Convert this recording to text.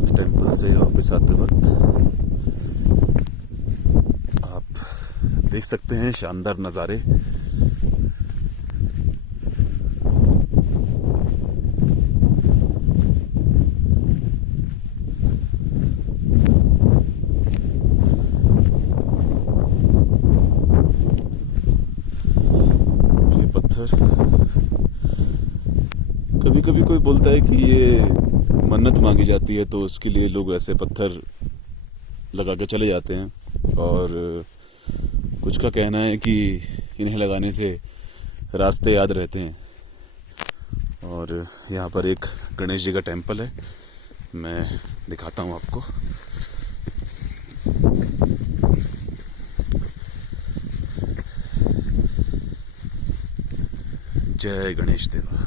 Tungnath temple से वापस आते वक्त आप देख सकते हैं शानदार नज़ारे। ये पत्थर, कभी कभी कोई बोलता है कि ये मन्नत मांगी जाती है तो उसके लिए लोग ऐसे पत्थर लगा के चले जाते हैं, और कुछ का कहना है कि इन्हें लगाने से रास्ते याद रहते हैं। और यहाँ पर एक गणेश जी का टेम्पल है, मैं दिखाता हूँ आपको। जय गणेश देवा।